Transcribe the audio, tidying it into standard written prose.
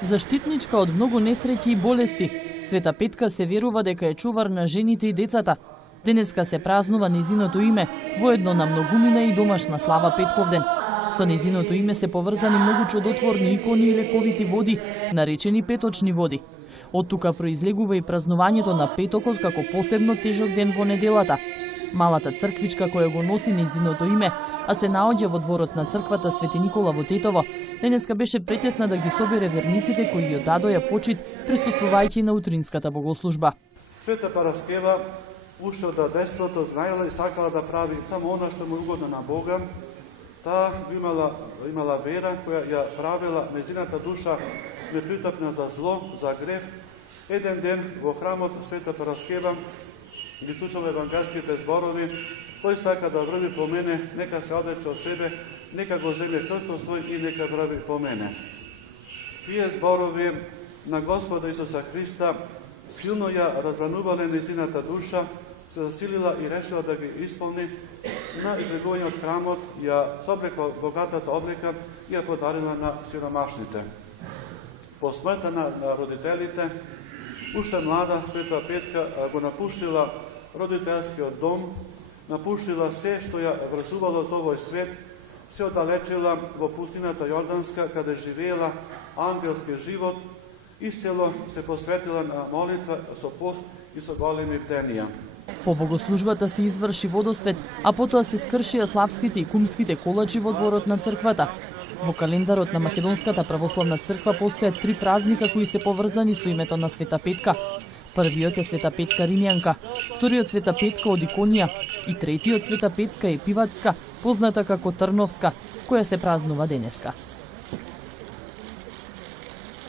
Заштитничка од многу несреќи и болести, Света Петка се верува дека е чувар на жените и децата. Денеска се празнува незиното име, воедно на многумина и домашна слава Петковден. Со незиното име се поврзани многу чудотворни икони и лековити води, наречени петочни води. Од тука произлегува и празнувањето на петокот како посебно тежок ден во неделата. Малата црквичка која го носи незиното име, а се наоѓа во дворот на црквата Свети Никола во Тетово, денеска беше претесна да ги собере верниците кои ја дадоја почит присуствувајќи на утринската богослужба. Света Параскева уште од детството знаела и сакала да прави само она што му угодно на Бога. Таа имала вера која ја правила незината душа непритапна за зло, за грев. Еден ден во храмот Света Параскева ги слушала евангелските зборови: кој сака да врви по мене, нека се одрече од себе, нека го земе крстот свој и нека врви по мене. Тие зборови на Господа Исуса Христа силно ја разбранувале незината душа, се засилила и решила да ги исполни. На излегување од храмот ја соблекла богатата облека и ја подарила на сиромашните. По смртта на родителите, уште млада Света Петка го напуштила родителскиот дом, напуштила се што ја врзувало за овој свет, се оддалечила во пустината Јорданска, каде живеела ангелски живот, исцело се посветила на молитва со пост и со големи бденија. По богослужбата се изврши водосвет, а потоа се скршија славските и кумските колачи во дворот на црквата. Во календарот на Македонската православна црква постојат 3 празника кои се поврзани со името на Света Петка. Првиот е Света Петка Римјанка, вториот Света Петка од Иконија и третиот Света Петка Епиватска, позната како Трновска, која се празнува денеска.